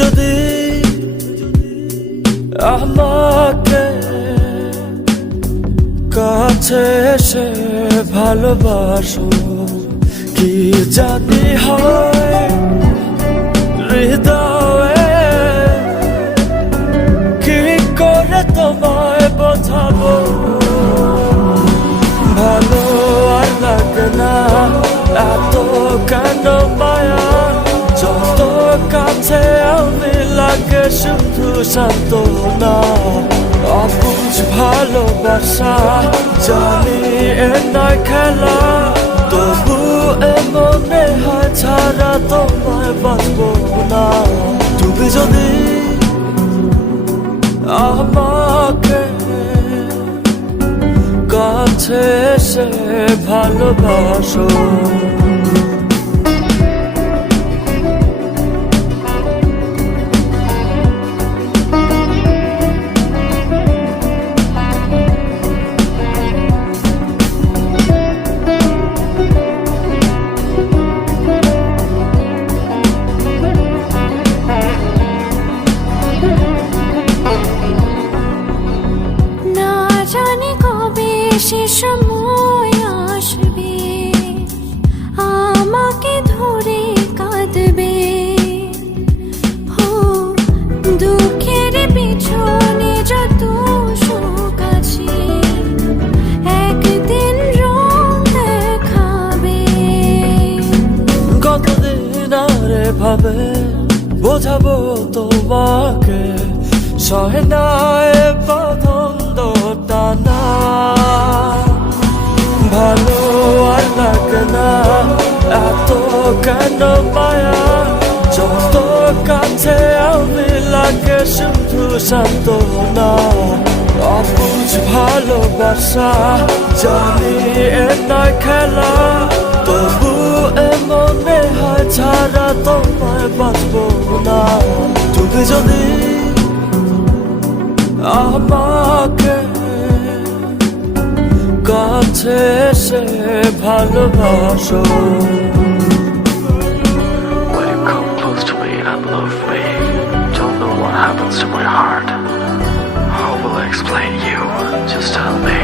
যদি আমাকে কাছে এসে ভালোবাসো, কি জানি হয় হৃদয়ে, কি করে তোমায় বোঝাবো। ভালো আর লাগে না এত কেন মায়া, যত কাছে আমি লাগে শুধু সান্ত্বনা। অবুঝ ভালোবাসা জানি এ নয় খেলা, তবু এ মনে হয় ছাড়া তোমায় বাঁচবো না। তুমি যদি আমাকে কাছে এসে ভালোবাসো, সে সময় আসবে আমাকে ধরে কাঁদবে, হো দুঃখের পিছনে যত শোক আছে একদিন রং দেখাবে। কতদিন আরে ভাবে বোঝাবো তোমাকে, সহে না এ পছন্দ টানা। ভালো আর লাগে না এত কেন মায়া, যত কাছে আমি লাগে শুধু সান্ত্বনা। অবুঝ ভালোবাসা জানি এ নয় খেলা, তবু এ মনে হয় ছাড়া তোমায় বাঁচবো না। তুমি যদি আমাকে কাছে এসে ভালোবাসো। When you come close to me and love me, don't know what happens to my heart. How will I explain you? Just tell me.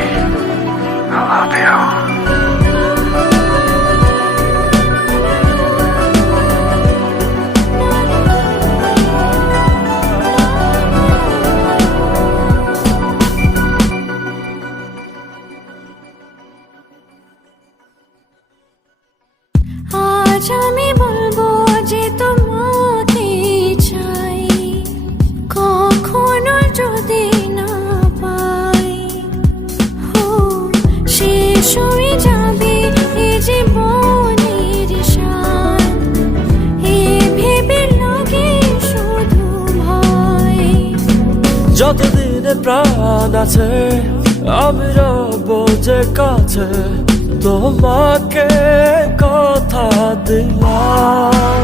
I love you. আজ আমি বলবো যে তোমাকে চাই, কখনো যদি না পাই, হো শেষ হয়ে যাবে এ জীবনের শান, এ ভেবে লাগে শুধু ভয়। যতদিনে প্রাণ আছে আমি রব যে কাছে, তোমাকে কথা দিলাম।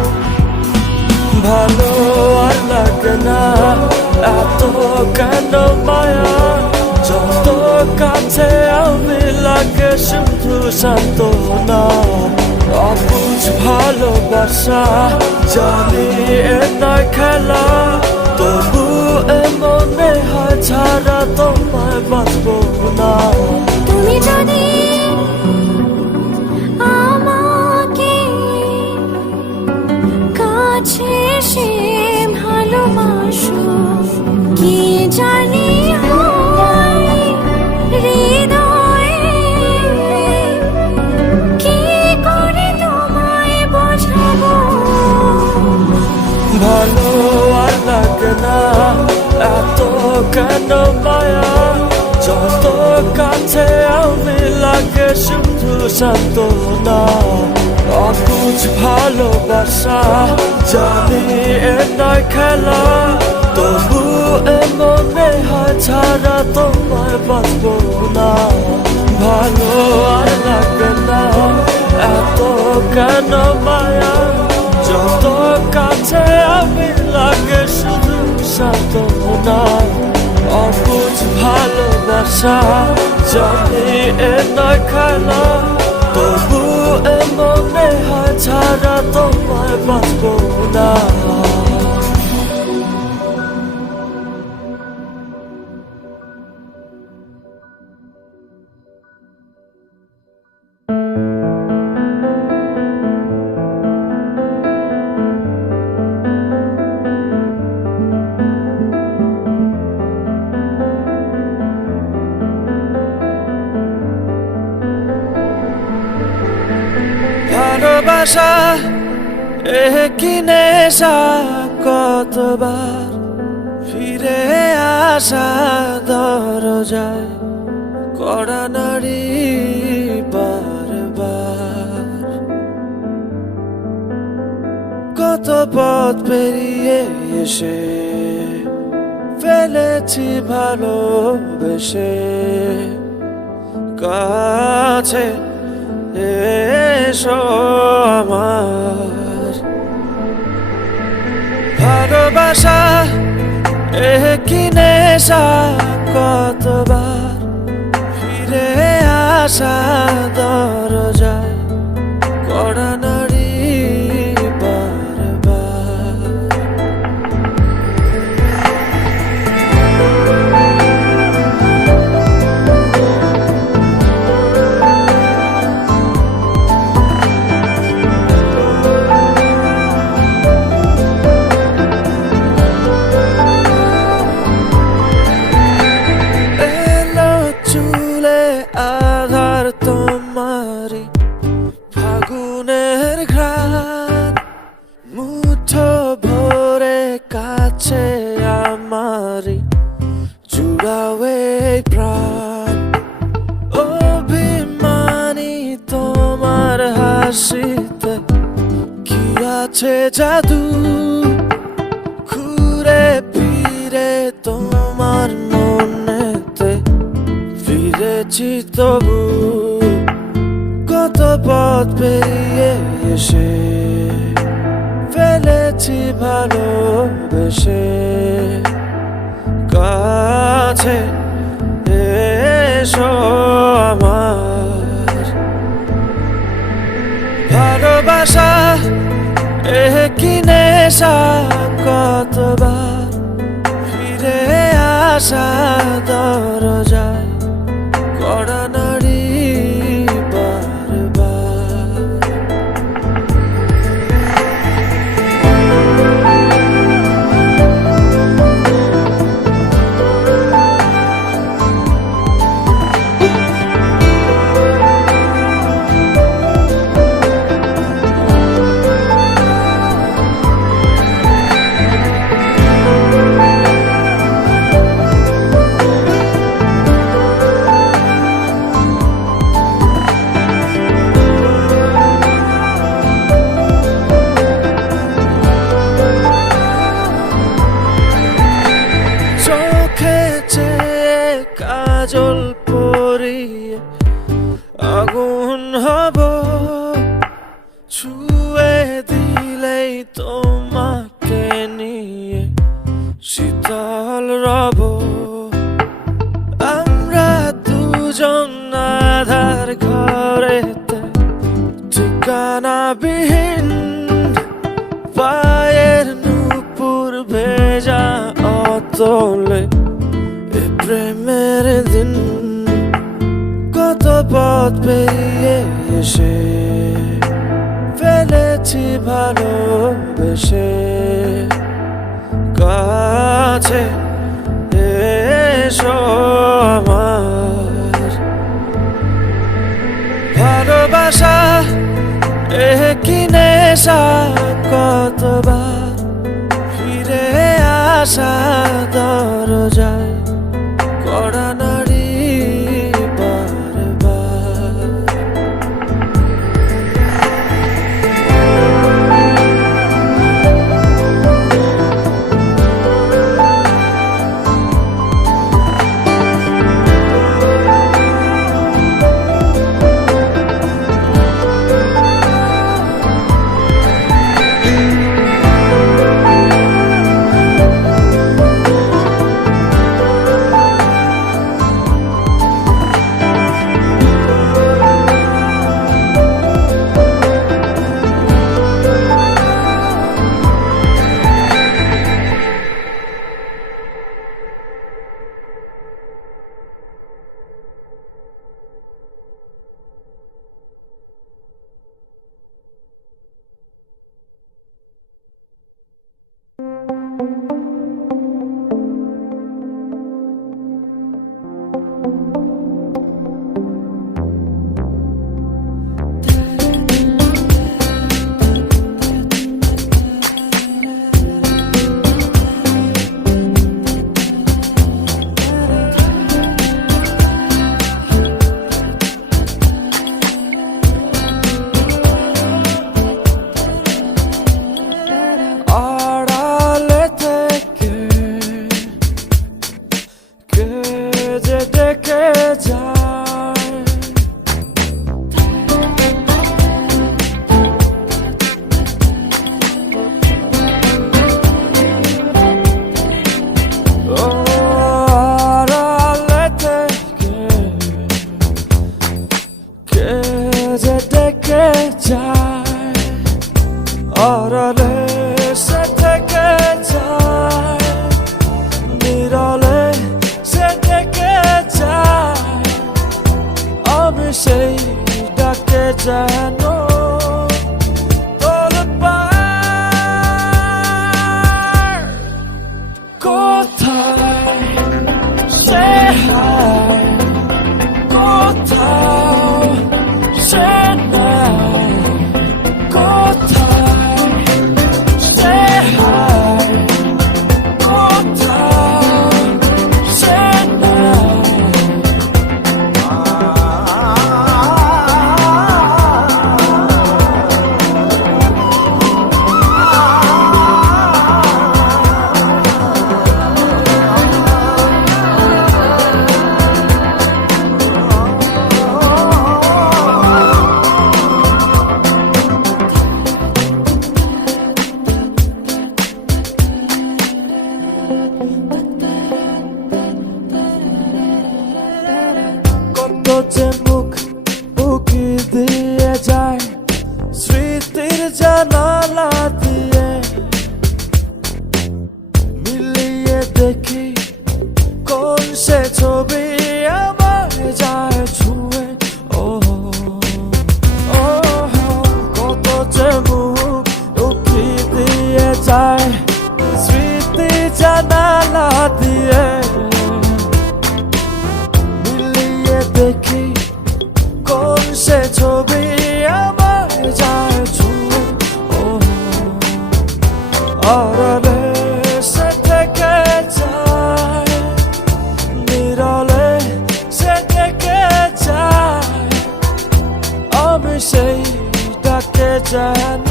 ভালো আর লাগে না এত কেন মায়া, যত কাছে আমি লাগে শুধু সান্ত্বনা। অবুঝ ভালোবাসা জানি এ নয় খেলা, তবু এ মনে হয় ছাড়া তোমায় বাঁচবো না। তুমি যদি আমাকে কাছে এসে ভালোবাসো, কি জানি হয় হৃদয়ে, কি করে তোমায় বোঝাবো। ভালো আর লাগে না এত কেন মায়া, যত কাছে আমি লাগে শুধু সান্ত্বনা। অবুঝ ভালোবাসা জানি এ নয় খেলা, তবু এ মনে হয় ছাড়া তোমায় বাঁচবো না। ভালো আর লাগে না এত কেন মায়া, যত কাছে আমি লাগে শুধু সান্ত্বনা। অবুঝ ভালোবাসা জানি এ নয় খেলা, তবু এ মনে হয় ছাড়া তোমায় বাঁচবো না। ভালোবাসা একই নেশা, কতবার ফিরে আসা দরজায় কড়া নাড়ি বারবার। কত পথ পেরিয়ে এসে ফেলেছি ভালোবেসে, কাছে এসো আমার। ভালোবাসা একই নেশা, কতবার ফিরে আসা দরজায় কড়া নাড়ি বারবার। আধার তোমারি ফাগুনের ঘ্রাণ, মুঠো ভরে কাছে আমারি জুড়াবে প্রাণ। অভিমানী তোমার হাসিতে কি আছে জাদু, ঘুরে ফিরে তোমার মনেতে ফিরেছি তবু। কত পথ পেরিয়ে এসে ফেলেছি ভালোবেসে, কাছে এসো আমার। ভালোবাসা একই নেশা, কতবার ফিরে আসা দরজায় কড়া নাড়ি বারবার। কাজল পরিয়ে আগুন হব, ছুঁয়ে দিলেই তোমাকে নিয়ে শীতল রব। আমরা দুজন আধার ঘরেতে ঠিকানাবিহীন, পায়ের নুপুর ভেজা অতলে প্রেমের দিন। কত পথ পেরিয়ে এসে ফেলেছি ভালোবেসে, কাছে এসো আমার। ভালোবাসা একই নেশা, কতবার ফিরে আসা দরজায় কড়া নাড়ি বারবার। যে ডেকে যায়, আড়ালে সে থেকে যায়, নীরলে সে ডেকে যায়, আমি সেই ডাকে যেন তোলপাড়। কোথায় সে হায়, কোথাও সে নাই, কোথায় সে হায়, কোথাও সে নাই। কত যে মুখ উকি দিয়ে যায় স্মৃতির জানালা দিয়ে, মিলিয়ে দেখি কোন সে ছবি আমায় যায় ছুঁয়ে। ও ও কত যে মুখ উকি দিয়ে যায় স্মৃতি জানালা দিয়ে, দেখি কোন সে ছবি আমায় যায় ছুঁয়ে। ও আড়ালে সে থেকে যায়, নীরলে সে ডেকে যায়, আমি সেই ডাকে যেন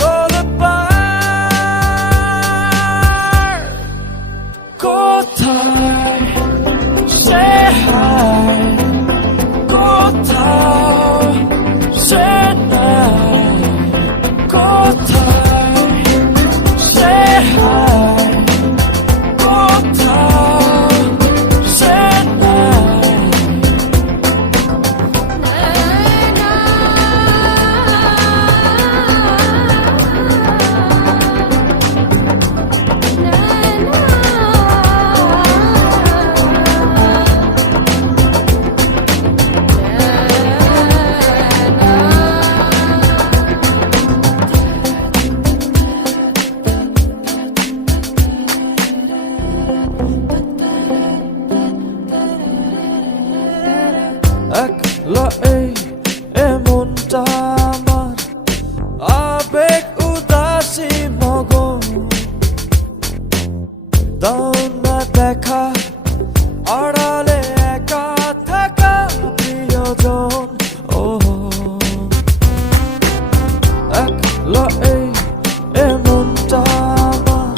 তোলপাড়। কোথায় সে হায়, কোথাও সে নাই, কোথায় সে হায়, কোথাও সে নাই। একলা এই এমনটা আমার, আবেগ উদাসী মগন, দাও না দেখা আড়ালে একা থাকা প্রিয়জন। ও একলা এই এমনটা আমার,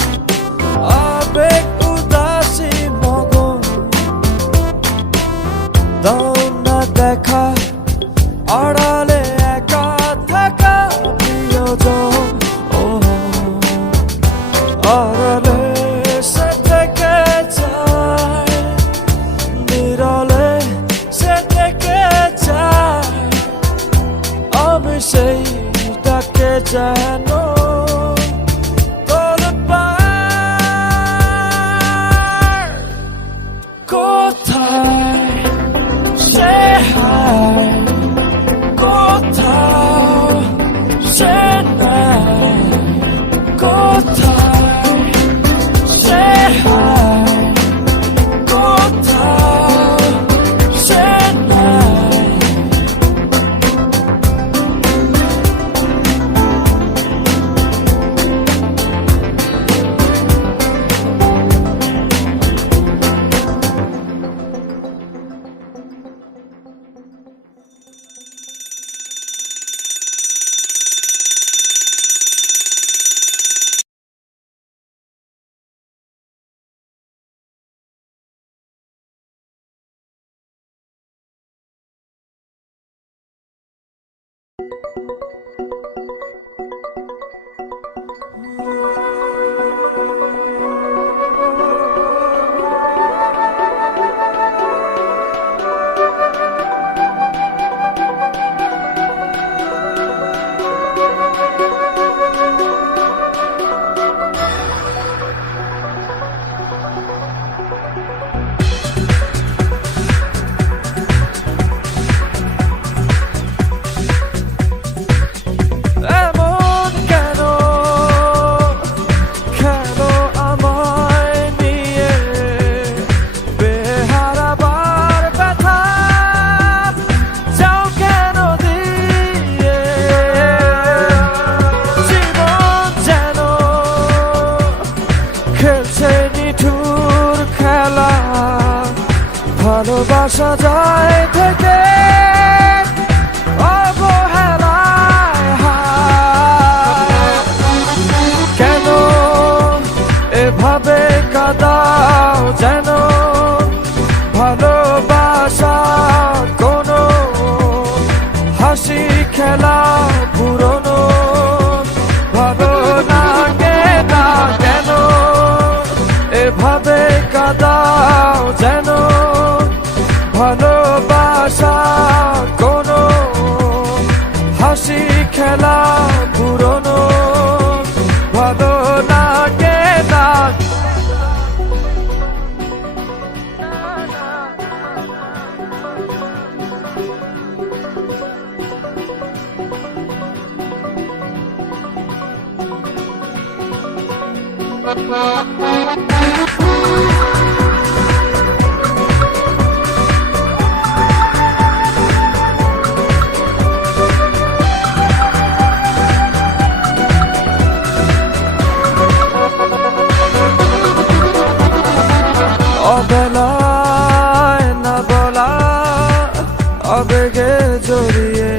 আবেগ উদাসী মগন, দাও না দেখা আড়ালে একা থাকা প্রিয়জন। ও আড়ালে সে থেকে যায়, নীরলে সে ডেকে যায়, আমি সেই ডাকে যেন তোলপাড়। কোথায় সে হায়, কোথাও সে নাই, কোথায় সে হায়, কোথাও সে নাই। ভালোবাসা যায় থেকে অবহেলায় হায়। কেন এভাবে কাঁদাও যেন ভালোবাসা কোনো হাসি খেলা পুরনো ভালো লাগে না কেন এভাবে কাঁদাও যেন ভালোবাসা কোনো হাসি খেলা পুরনো ভালো লাগে না। অবেলায় না বলা আবেগে জড়িয়ে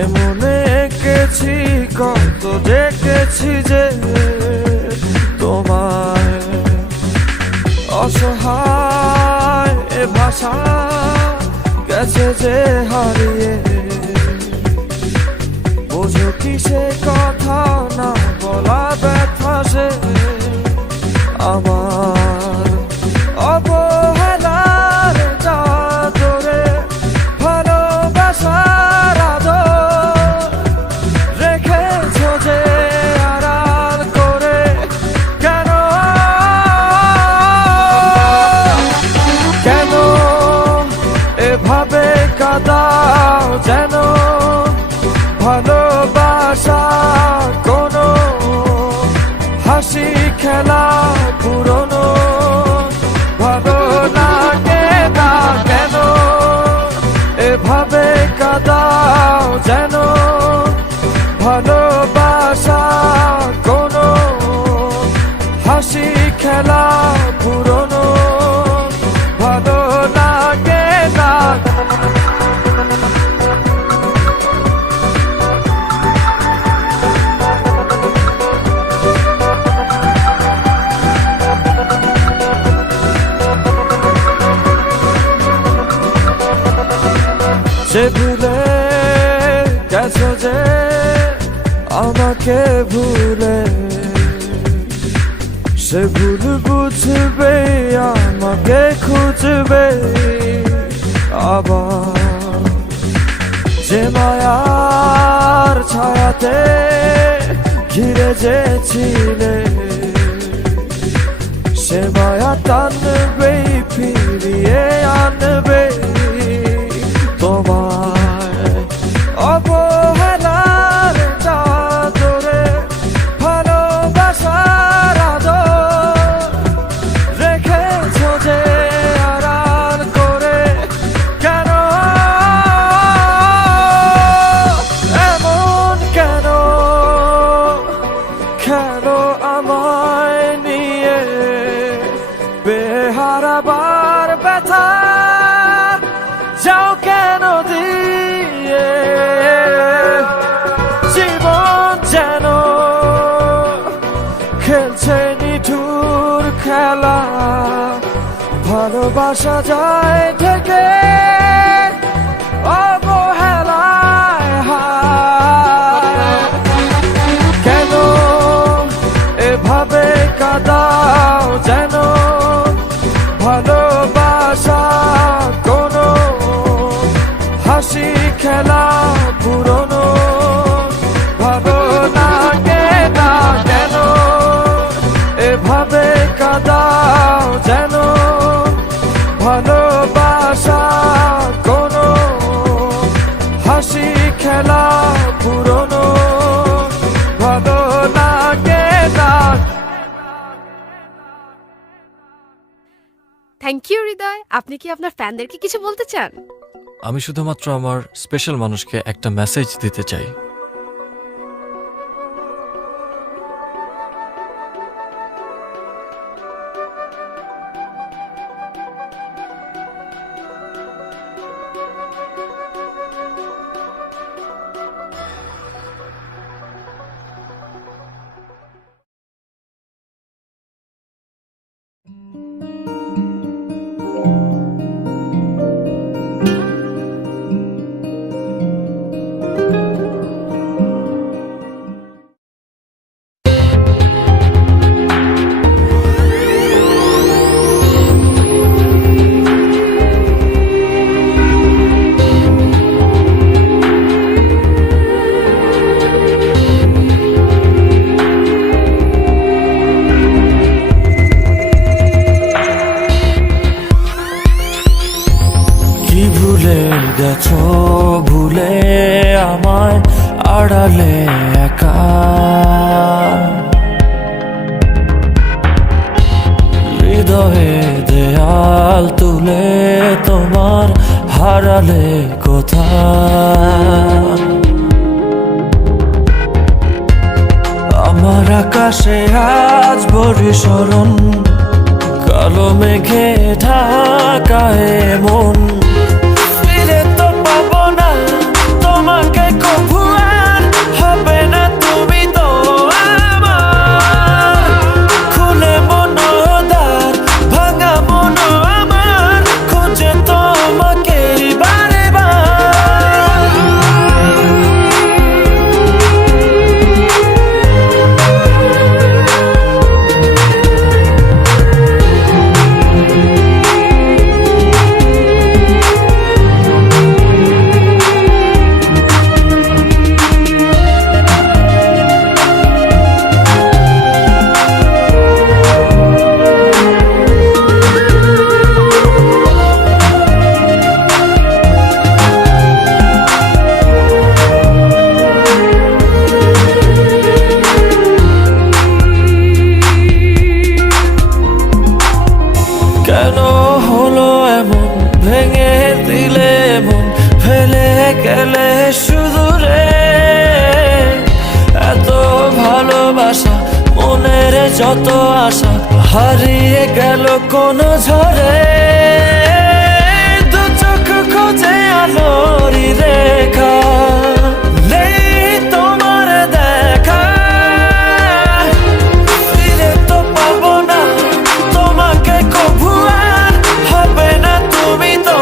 এমনে এঁকেছি কত দেখেছি যে তোমায় অসহায় এ ভাষা গেছে যে হারিয়ে বোঝো কি সে কথা না বলা ব্যথা সে আমার অবহেলার চাদরে ভালোবাসার আদর রেখেছ যে আড়াল করে কেন কেন এভাবে কাঁদাও যেন ভালোবাসা কোনো হাসি খেলা পুরনো ভালো লাগে না কেন এভাবে কাঁদাও যেন ভালোবাসা কোনো হাসি খেলা পুরনো ভালো লাগে না। সে ভুলে গেছো যে আমাকে ভুলে সে ভুল বুঝবে আমাকে খুঁজবে আবার যে মায়ার ছায়াতে ঘিরে যে ছিলে সে মায়া টানবে ফিরিয়ে আনবে তোমায় অবহেলার চাদরে ভালোবাসার আদর রেখেছ যে আড়াল করে কেন এমন কেন কেন আমায় নিয়ে বেহারাবার ব্যথা যাও কেন দিয়ে জীবন যেন খেলছে নিঠুর খেলা ভালোবাসা যায় থেকে অবহেলায় হায়। কেন এভাবে কাঁদাও যেন ভালোবাসা কোনো হাসি খেলা পুরনো ভালো লাগে না কেন এভাবে কাঁদাও যেন ভালোবাসা কোনো হাসি খেলা পুরনো ভালো লাগে না। থ্যাংক ইউ হৃদয়। আপনি কি আপনার ফ্যানদেরকে কিছু বলতে চান? আমি শুধুমাত্র আমার স্পেশাল মানুষকে একটা মেসেজ দিতে চাই। ভুলে গেছো ভুলে আমায় আড়ালে একা হৃদয়ে দেয়াল তুলে তোমার হারালে কোথায় আমার আকাশে আজ বরিশরণ কালো মেঘে ঢাকায় মন ফিরে তো পাবো না তোমাকে কভু আর হবে না তুমি তো আমার খুলে মনোদ্বার ভাঙা মন আমার খুঁজে তোমাকে বারে বার কেন হলো এমন ভেঙে দিলে মন ফেলে গেলে শুধু রে এত ভালোবাসা মনের যত আশা হারিয়ে গেল কোন ঝড়ে দু চোখ খোঁজে আলোরি রেখা নেই তোমার দেখা ফিরে তো পাবো না তোমাকে কভু আর হবে না তুমি তো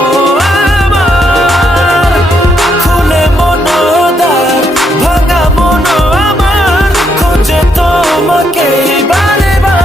আমার খুলে মনোদ্বার ভাঙা মন আমার খুঁজে তোমাকে বারে বার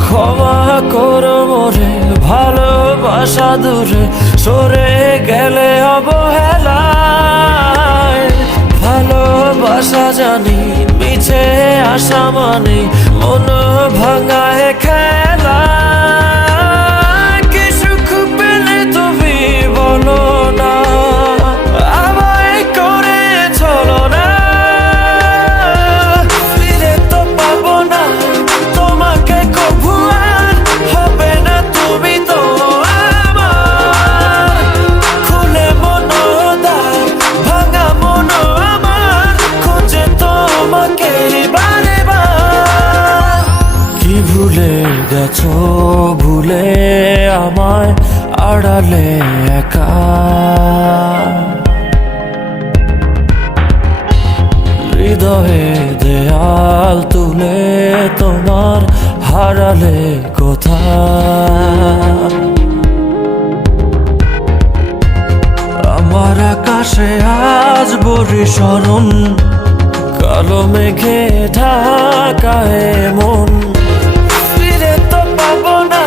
ক্ষমা করো মোরে ভালোবাসা দূরে সরে গেলে অবহেলায় ভালোবাসা জানি মিছে আশা মানে মন ভাঙায় খেলা কি সুখ পেলে তুমি বলো না আমায় করে চলো না ফিরে তো পাবো না তোমাকে কভু আর হবে না তুমি তো আমার খুলে মনোদ্বার ভাঙা মন আমার খুঁজে তোমাকে বারে বার কি ভুলে গেছো ভুলে আমায় আড়ালে একা হৃদয়ে দেয়াল তুলে তোমার হারালে কোথায় আমার আকাশে আজ বরিশরণ কালো মেঘে ঢাকায় মন ফিরে তো পাবো না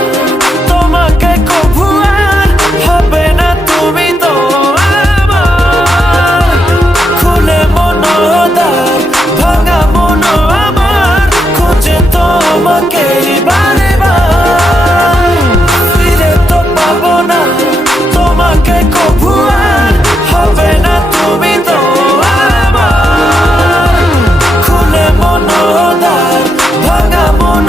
তোমাকে কভু আর হবে না তুমি তো আমার খুলে মনোদ্বার ভাঙা মন আমার খুঁজে তোমাকে বারে বার ফিরে তো পাবো না তোমাকে কভু আর হবে না তুমি তো আমার খুলে মনোদ্বার ভাঙা মন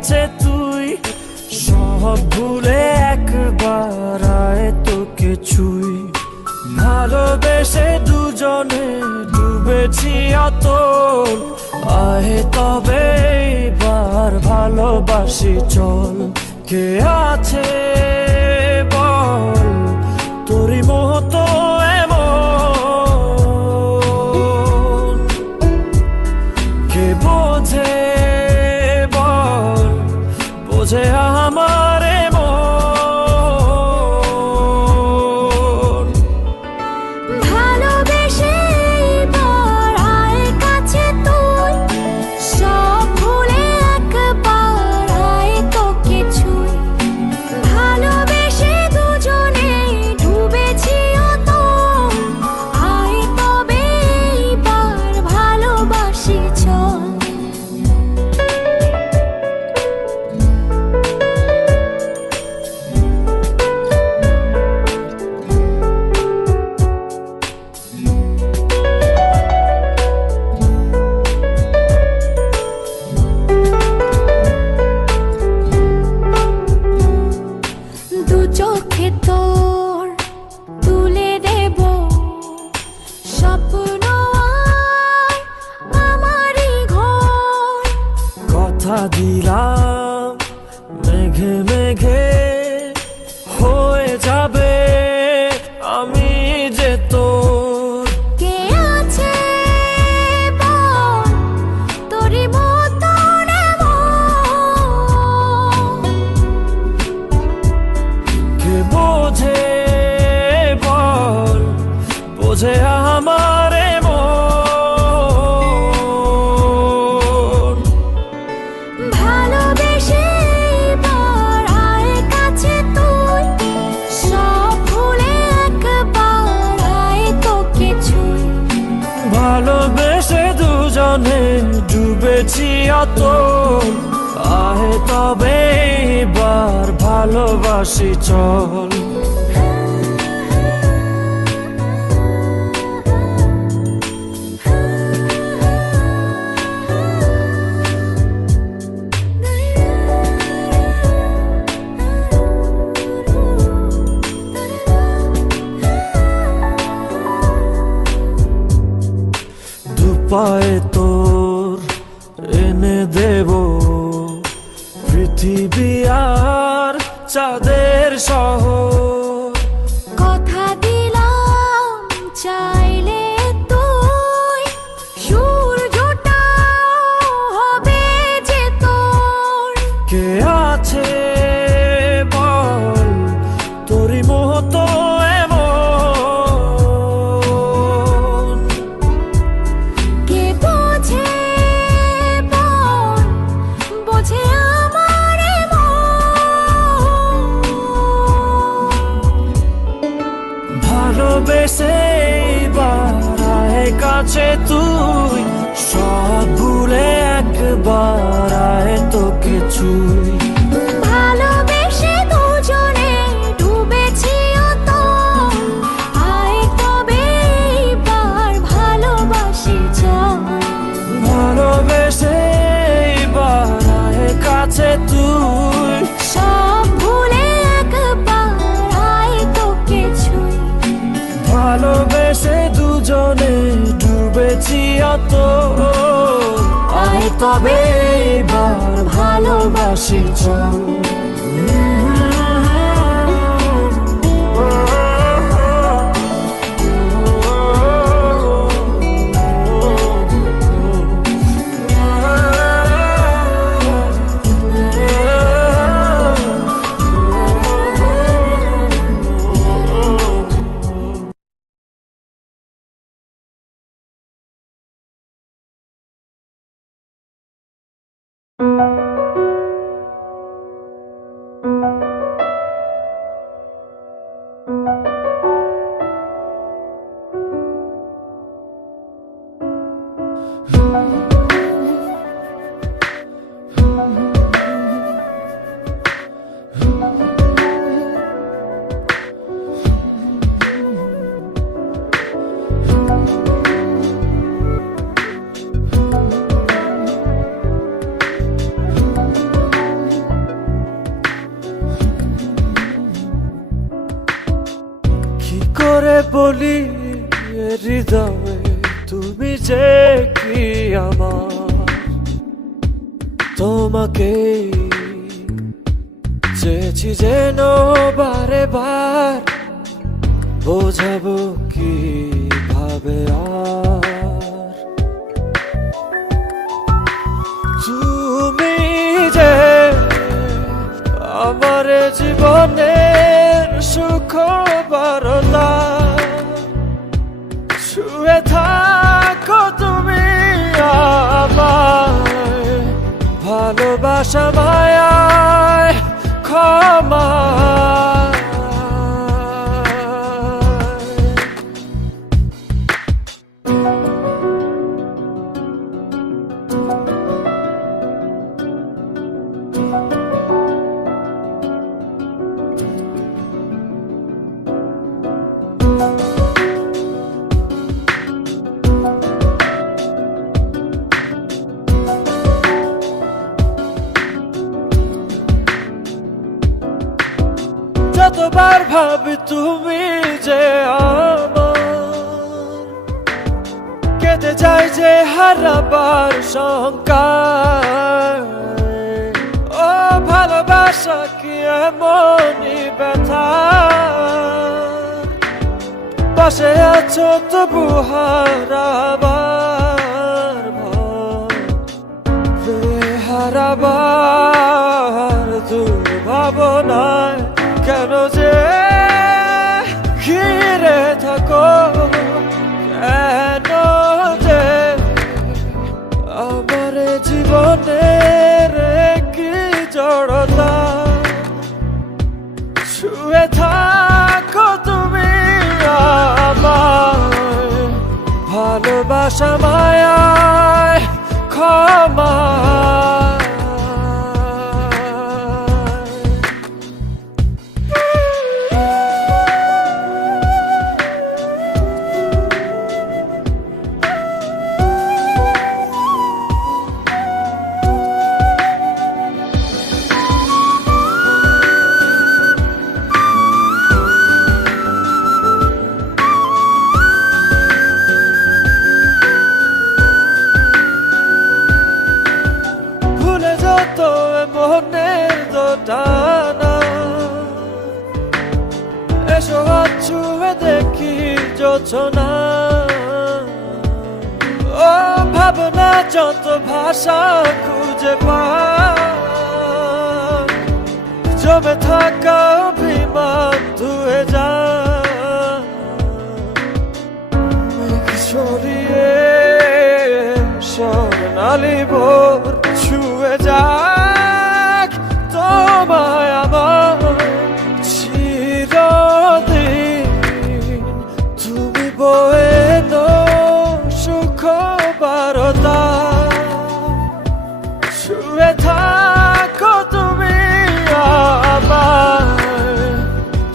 কাছে তুই সব ভুলে একবার আয় তোকে ছুই ভালোবেসে দুজনে ডুবেছি অতল আয় তবে এবার ভালোবাসি চল কে আছে বল তোরই মতো এমন কে বোঝে বল বোঝে আমার মন ভালোবেসে এবার আয় কাছে তুই সব ভুলে একবার আয় তোকে ছুই ভালোবেসে দুজনে ডুবেছি অতল আয় তবে এবার ভালোবাসি চল দু চোখে তোর তুলে দেব স্বপ্ন আর আমারই ঘর কথা দিলাম মেঘে মেঘে হয়ে যাবে আমি যে তোর কে আছে বল তোরই মতন এমন কে বোঝে বল বোঝে আমার মন ভালোবেসে এবার আয় কাছে তুই সব ভুলে একবার আয় তোকে ছুই ভালোবেসে দুজনে ডুবেছি অতল আয় তবে এবার ভালোবাসি চল দুপায়ে তোর এনে দেব পৃথিবী আর চাঁদের শহর কথা দিলাম চাইলে তুই সূর্যটা হবে যে তোর কে আছে বল তোরই মতো এমন কে বোঝে বল বোঝে আমার মন ভালোবেসে এবার আয় কাছে তুই সব ভুলে একবার আয় তোকে ছুই ভালোবেসে দুজনে ডুবেছি অতল আয় তবে এবার ভালোবাসি চল ভালোবেসে এবার আয় কাছে তুই সব ভুলে একবার আয় তোকে ছুই ভালোবেসে দুজনে ডুবেছি অতল আয় তবে এবার ভালোবাসি চল বলি হৃদয়ে তুমি যে কি আমার, তোমাকে চেয়েছি যেন বারে বার, বোঝাবো কিভাবে আর। তুমি যে আমার জীবনের সুখ বারতা, শুয়ে থাকো তুমি আমায়, ভালোবাসা মায়ায় ক্ষমা। যতবার ভাবি তুমি যে আমার, কেটে যায় যে হারাবার শঙ্কায়। ও ভালোবাসা কি এমনই ব্যথা, পাশে আছো তবু হারাবার ভয়, হারাবার দুর্ভাবনায় কেন যে ঘিরে থাকো, কেন যে আমার জীবনের কি জড়তা, শুয়ে থাকো তুমি আমায়, ভালোবাসা মায়ায় ক্ষমা। মনের দোটানা এসো ছুঁয়ে দেখি যোছনা, ও ভাবনা যত ভাষা খুঁজে পায়, জমে থাকা অভিমান ধুয়ে যায়, সরিয়ে স্বর্ণালী ভোর ছুঁয়ে যাক তোমায় আমার চিরদিন, তুমি বয়ে সুখ বারতা, শুয়ে থাকো তুমি আমায়,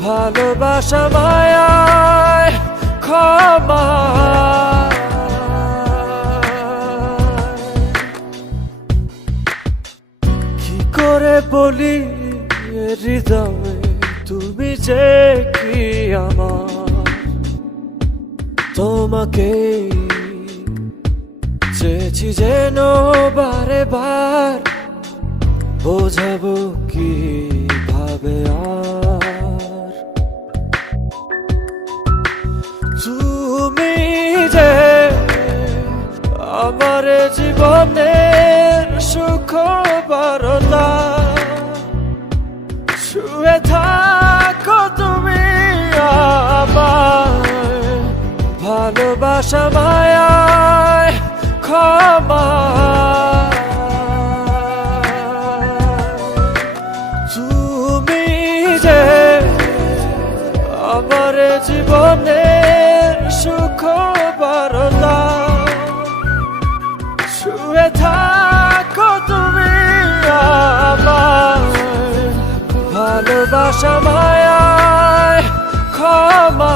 ভালোবাসা মায়ায় ক্ষমা। করে বলি হৃদয়ে তুমি যে কি আমার, তোমাকে চেয়েছি যেন বারে বার, বোঝাবো কিভাবে আর। তুমি যে আমার জীবনের সুখ বারতা, শুয়ে থাকো তুমি আমায়, ভালোবাসা মায়ায় ক্ষমা। তুমি যে আমার জীবনের সুখ বারতা, শুয়ে থাকো তুমি আমায়, ভালোবাসা মায়ায় ক্ষমা।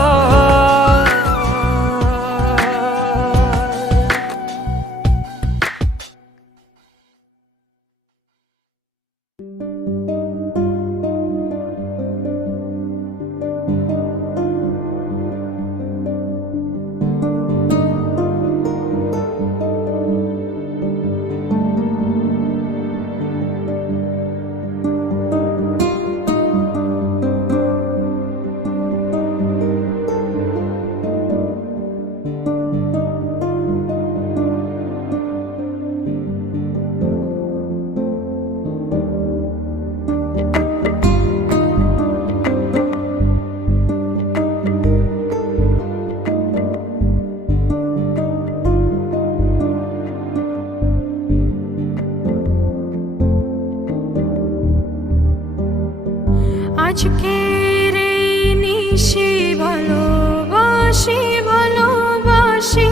আজকের এই নিশি ভালোবাসি ভালোবাসি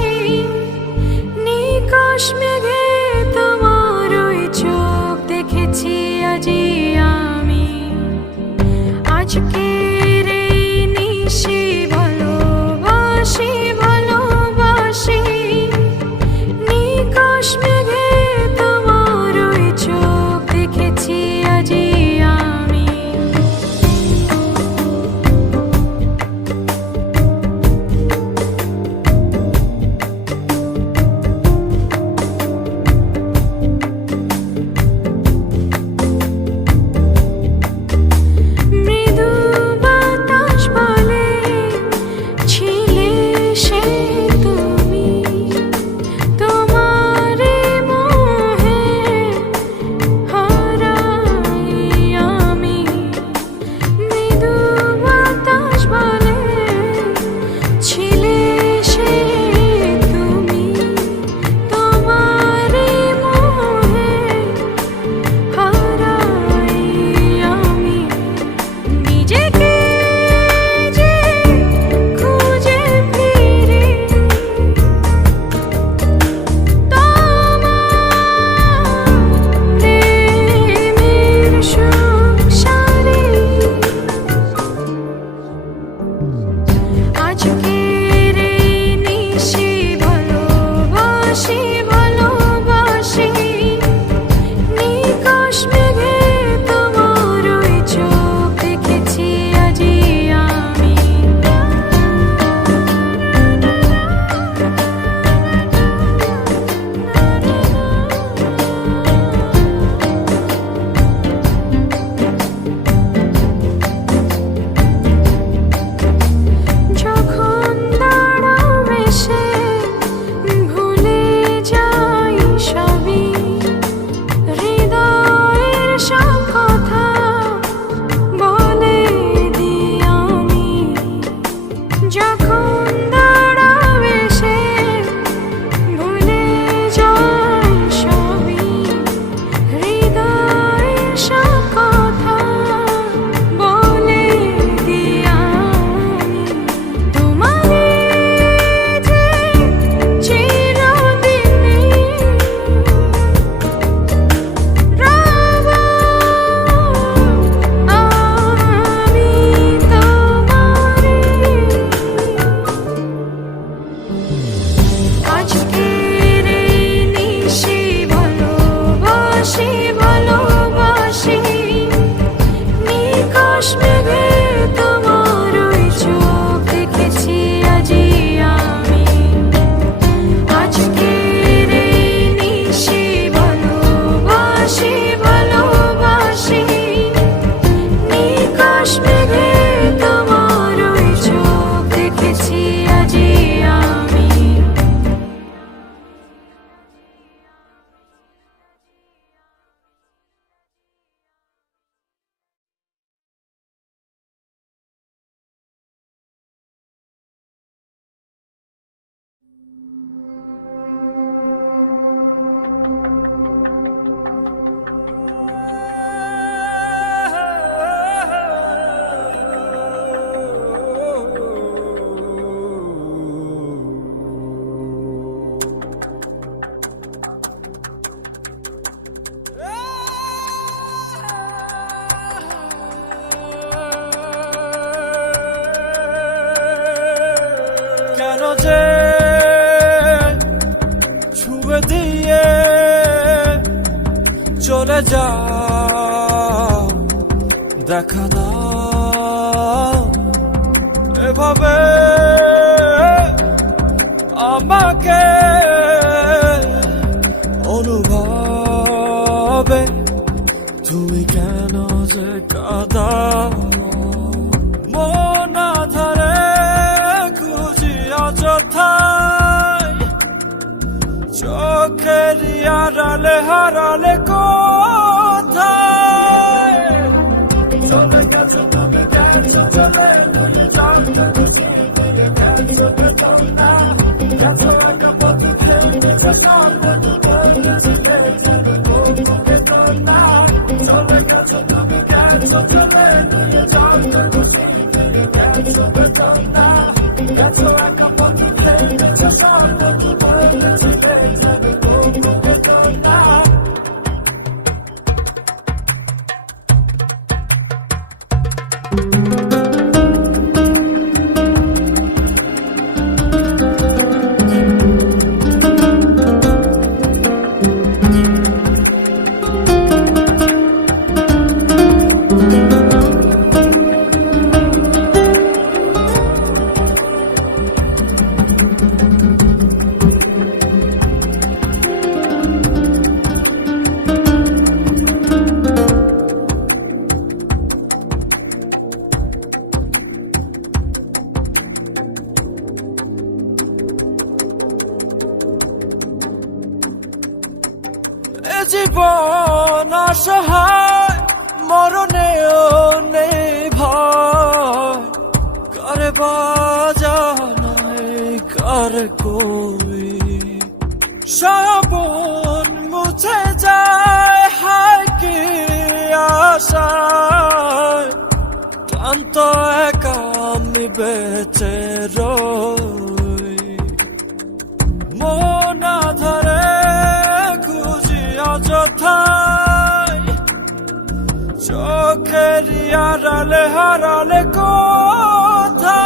নিকাশ মেঘে তোমার ওই চোখ দেখেছি আজি আমি আজকের এই নিশি ভালোবাসি ভালোবাসি নিকাশ মেঘে তোমার ওই চোখ দেখেছি আজি আমি মৃদু বাতাস বলে ছিলে সে তুমি তোমারে মোহে হারাই আমি মৃদু বাতাস বলে ছিলে সে তুমি তোমারে মোহে হারাই আমি নিজেকে যে খুঁজে ফিরি তোমার প্রেমের সংসারে আজকের এই নিশি ভালোবাসি ভালোবাসি নিকাশ মেঘে তোমার ওই চোখ দেখেছি আজি আমি যখন দাঁড়াও এসে ভুলে যাই সবই হৃদয়ের সব কথা বলে দিই আমি যখন দাঁড়াও এসে ভুলে যাই সবই হৃদয়ের সব কথা বলে দিই আমি তোমারে যে চিরদিনই রব আমি তোমারে আজকের এই নিশি ভালোবাসি ভালোবাসি নিকাশ মেঘে তোমার ওই চোখ দেখেছি আজি আমি আজকের এই নিশি ভালোবাসি ভালোবাসি নিকাশ মেঘে তোমার ওই চোখ দেখেছি আজি আমি কেন যে ছুঁয়ে দিয়ে চলে যাও দেখা দাও এভাবে আমাকে অনুভবে তুমি কেন যে কাঁদাও মন আধারে খুঁজি অযথায় চোখের আড়ালে হারালে কোথায় এ জীবন অসহায় মরণেও নেই ভয় কারে বাজানাই কার কই শ্রাবণ মুছে যায় হায় কি আশায় ক্লান্ত একা আমি বেঁচে রই মন ধরে খুঁজি অযথায় চোখের আড়ালে হারালে কোথায়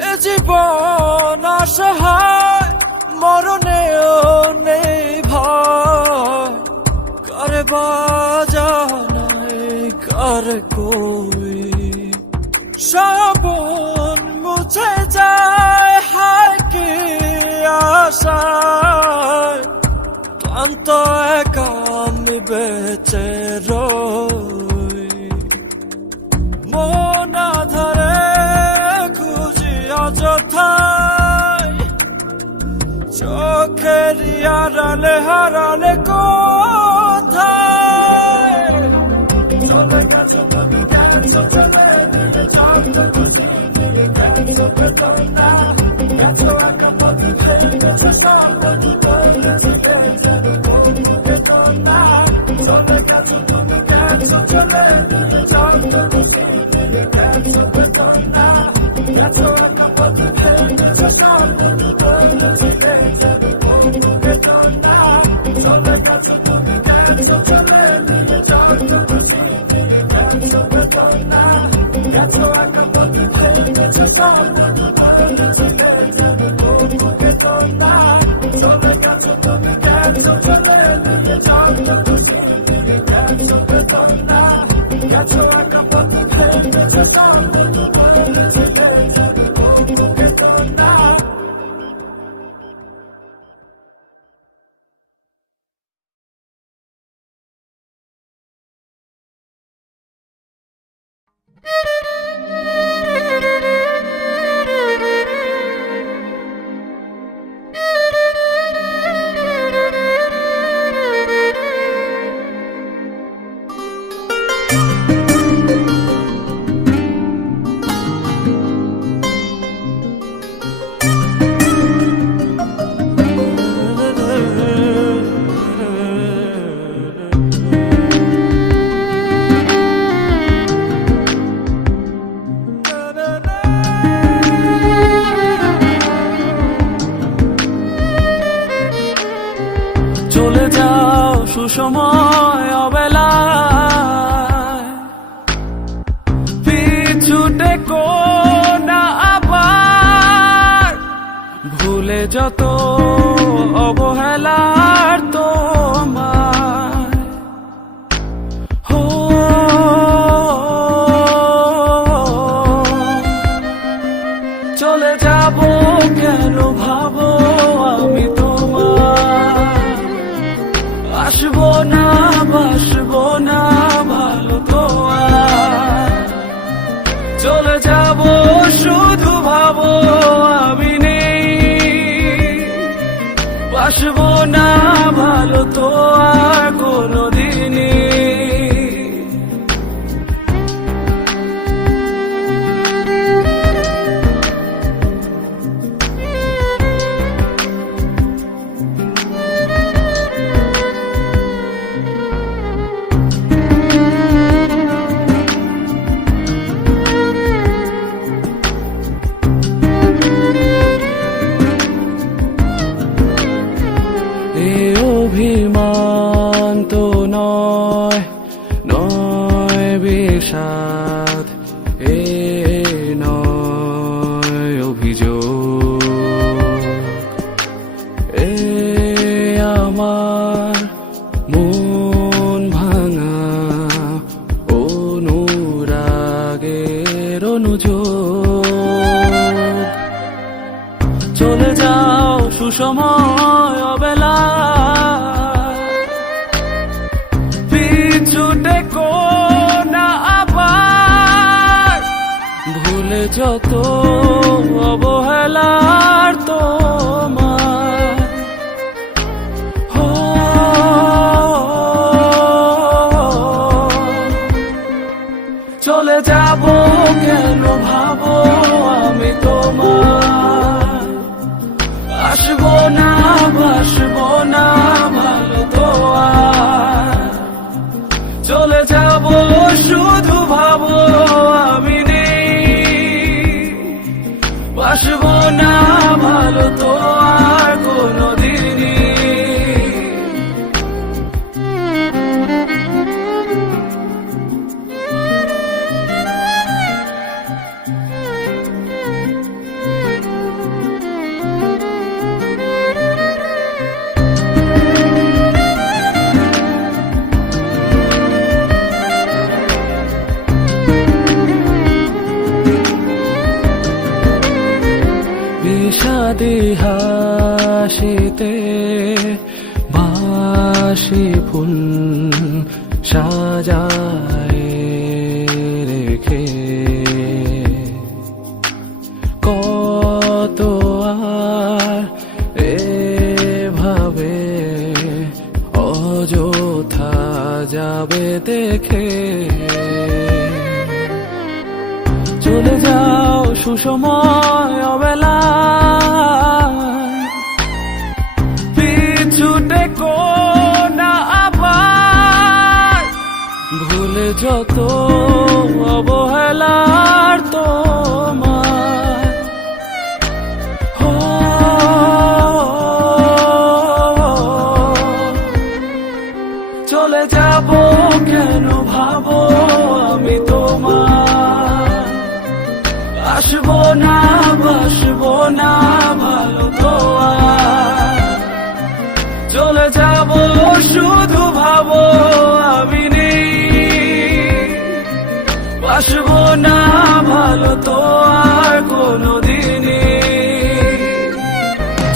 এ জীবন অসহায় মরণেও নেই ভয় কারে বাজানাই কার কই শ্রাবণ মুছে যায় হায় কি আশায় ক্লান্ত একা আমি বেঁচে রই মন ধরে খুঁজি অযথায় চোখের আড়ালে হারালে কোথায় সুসময় অবেলায় পিছুটে কোনা আবার ভুলে যত অবহেলার তোমায় হো চলে যাব কেন ভাবো আমি তোমার আসবো না বাসবো না ভালো তো আর চলে যাব শুধু ভাবো আমি নেই বাসবো না ভালো তো আর কোনোদিনই অভিমান তো নয় নয় বিষাদ এ নয় অভিযোগ এ আমার মন ভাঙা অনুরাগের অনুযোগ চলে যাও সুসময় অবেলা পিছুটে কোনা আবার ভুলে যত অবহেলার তোমার হো চলে যাব কেন ভাবো আমি তোমার আসবো না বাসবো না ভালো তো আর চলে যাব শুধু ভাবো আমি নেই বাসবো না ভালো তো আর কোনোদিনই বিষাদে হাসিতে বাসি ফুল সাজায় রেখে কত আর এভাবে অযথা যাবে দেখে চলে যাও সুসময় অবেলায় পিছুটে কোনা আবার ভুলে যত অবহেলার তোমার হো চলে যাব কেন ভাবো আমি তোমার আসবো না বাসবো না ভালো তো আর চলে যাব শুধু ভাবো আমি নেই বাসবো না ভালো তো আর কোনোদিনই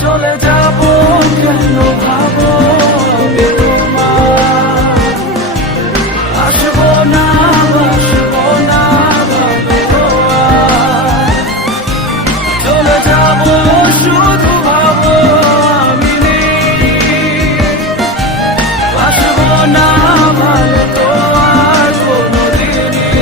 চলে যাব কেন ভাবো আমি তোমার আসবো না বাসবো না ভালো তো আর চলে যাব শুধু ভাবো আমি নেই বাসবো না ভালো তো আর কোনোদিনই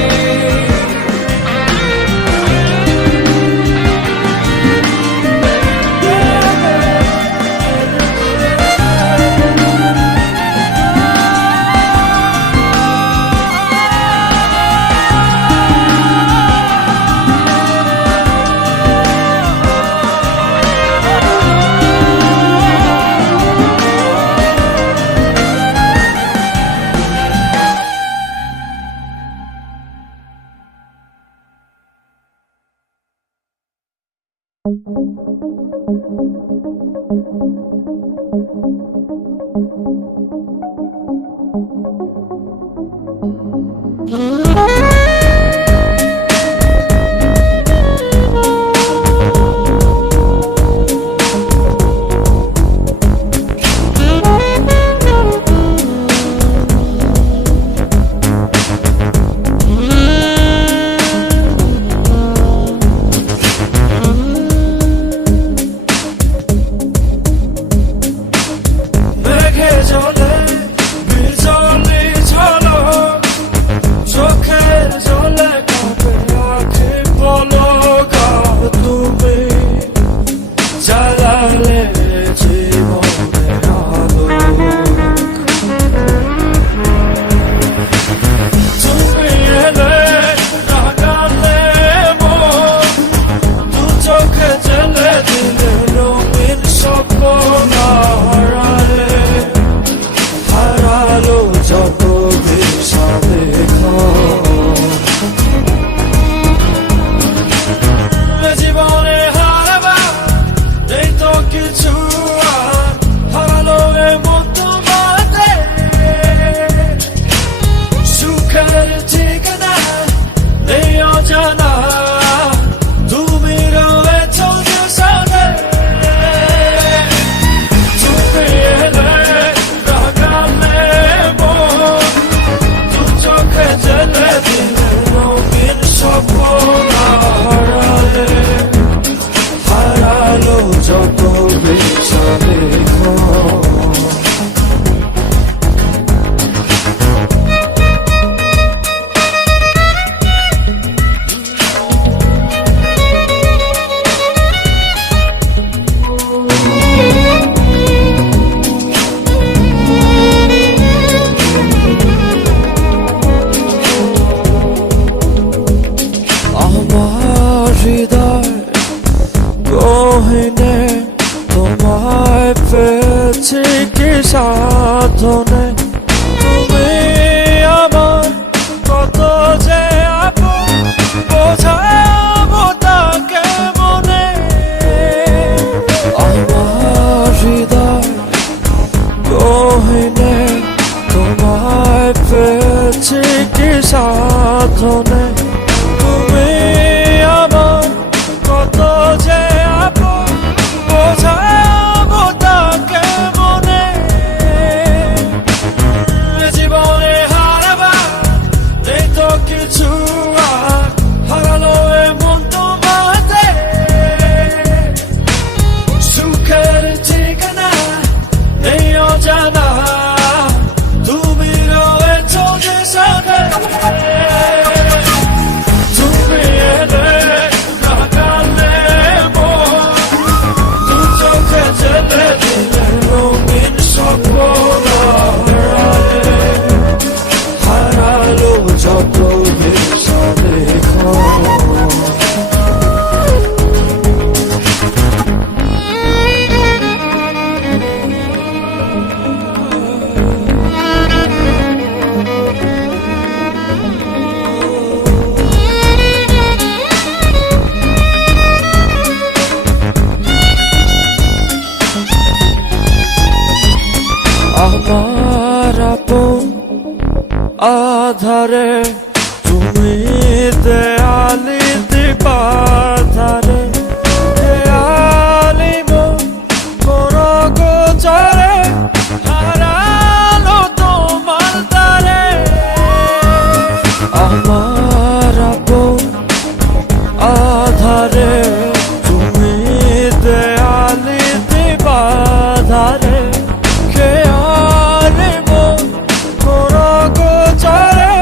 মেঘে জলে বিজলি ঝলক, চোখে জলে কাঁপে আঁখি পলক। আর তুমি জ্বালালে জীবনের আলোক। তুমি এলে রাগালে মন, দু চোখে জেলে দিলে রঙিন স্বপ্ন। হারালে হারালো যত বিষাদে জীবনে হারাবার এই তো কিছু আর, হারালো এমন তোমাতে সুখের ঠিকানা নেই অজানা। তুমি রয়েছ যে সাথে, তুমি এলে রাগালে মন, দু চোখে জেলে দিলে রঙিন স্বপ্ন। হারালে হারালো যত বিষাদে আমার হৃদয় গহীনে তোমায় পেয়েছি কি সাধনে। তুমি আমার কত যে আপন, বোঝাবো তাকে মনে। আমার হৃদয় গহীনে তোমায় পেয়েছি কি সাধনে। তুমি আমার কত যে আপন, বোঝাবো তাকে মনে। জীবনে হারাবার এই তো কিছু আর, হারালো এমন তোমাতে সুখের ঠিকানা নেই অজানা। তুমি রয়েছ যে সাথে, তুমি এলে রাগালে মন, দু চোখে জেলে দিলে রঙিন স্বপ্ন। হারালে হারালো যত বিষাদে আমার আপন আধারে, তুমি দেয়ালি দিবাধারে। দেয়ালি মন গোচরে, হারালো তোমার দ্বারে। আমার আপন আধারে, তুমি দেয়ালি দিবাধারে। খেয়ালি মন গোচরে,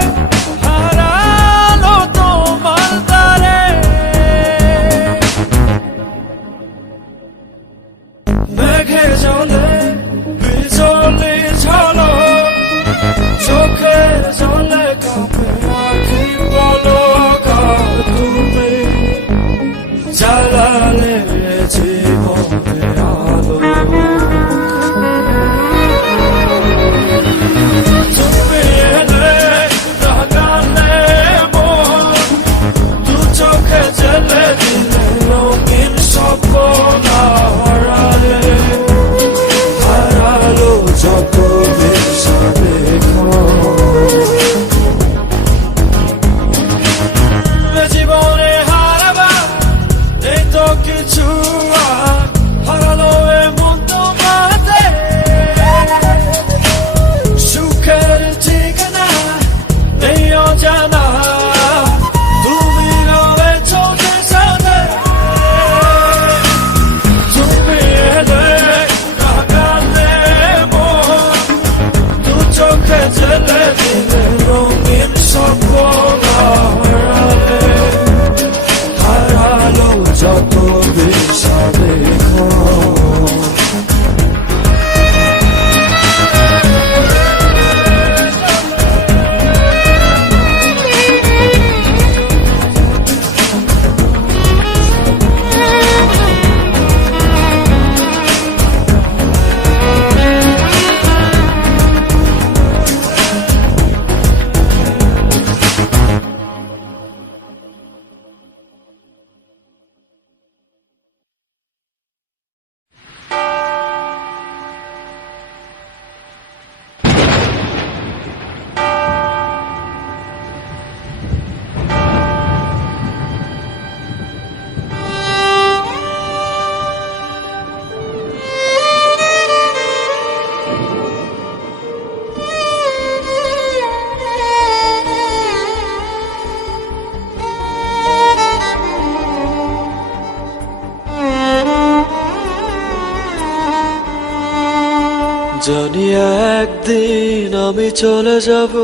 জানি একদিন আমি চলে যাব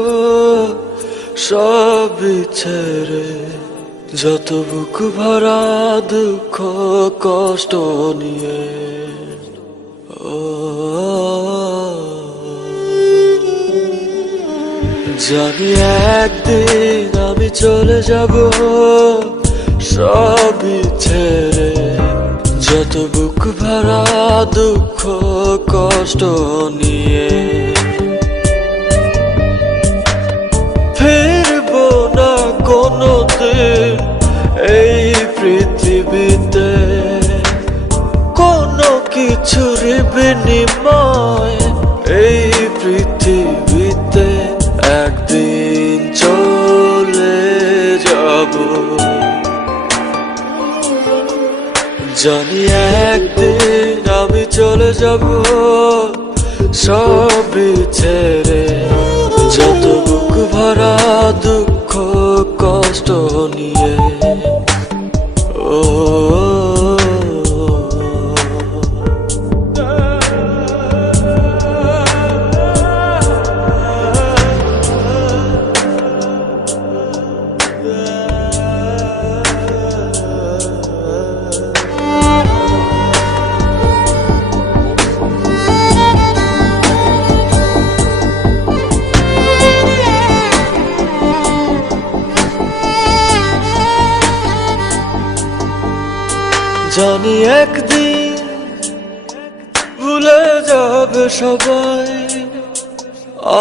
সব ছেড়ে, যত বুক ভরা দুঃখ কষ্ট নিয়ে। ও জানি একদিন আমি চলে যাব সব ছেড়ে, যত বুক ভরা দুঃখ কষ্ট নিয়ে। ফিরবো না কোনোদিন এই পৃথিবীতে, কোনো কিছুর বিনিময় এই পৃথিবীতে। একদিন চলে যাব, জানি একদিন আমি চলে যাব সব ছেড়ে, যত বুক ভরা দুঃখ কষ্ট নিয়ে। ও জানি একদিন ভুলে যাবে সবাই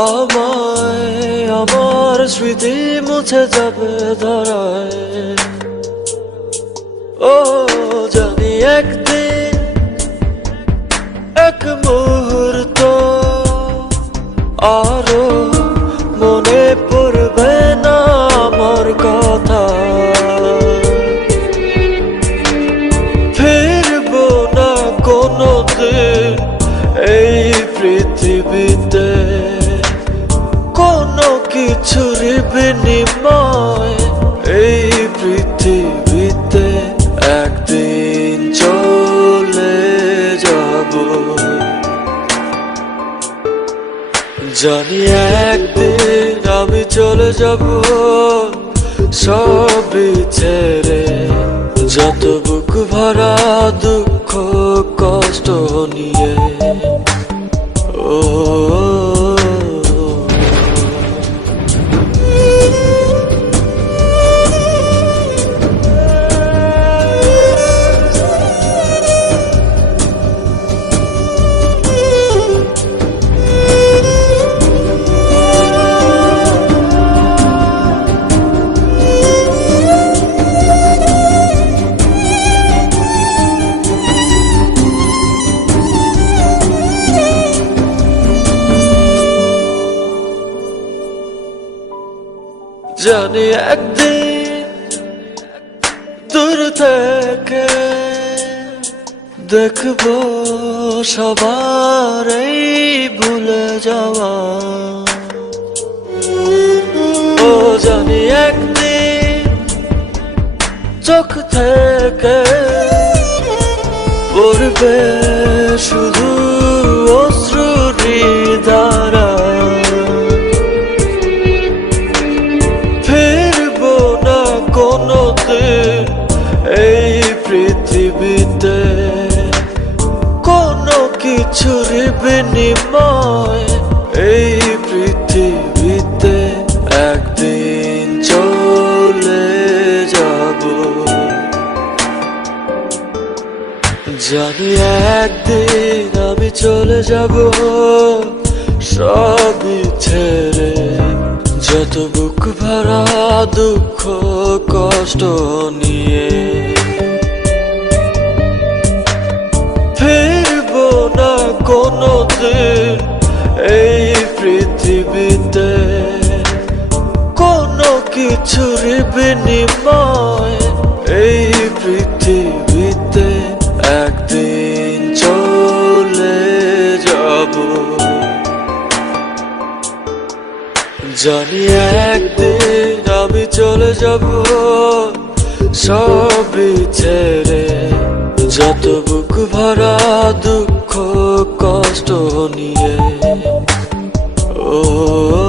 আমায়, আমার স্মৃতি মুছে যাবে ধরায়। ও জানি একদিন এক মুহূর্ত আরো মনে পড়বে না আমার কথা। ফিরবো না কোনোদিন এই পৃথিবীতে, কোনো কিছুর বিনিময় এই পৃথিবীতে। একদিন চলে যাব, জানি একদিন আমি চলে যাব সব ছেড়ে, যত বুক ভরা দুঃখ কষ্ট নিয়ে। ও জানি একদিন দূর থেকে দেখবো সবার এই ভুলে যাওয়া। ও জানি একদিন চোখ থেকে পড়বে শুধু অশ্রুরি ধারা। কোনোদিন এই পৃথিবীতে, কোনো কিছুর বিনিময় এই পৃথিবীতে। একদিন চলে যাব, জানি একদিন আমি চলে যাব সব ছেড়ে, যত বুক ভরা দুঃখ কষ্ট নিয়ে। ফিরবো না কোনোদিন এই পৃথিবীতে, কোনো কিছুর বিনিময় এই পৃথিবীতে। একদিন চলে যাব, জানি একদিন আমি চলে যাব সব ছেড়ে, যত বুক ভরা দুঃখ কষ্ট নিয়ে ও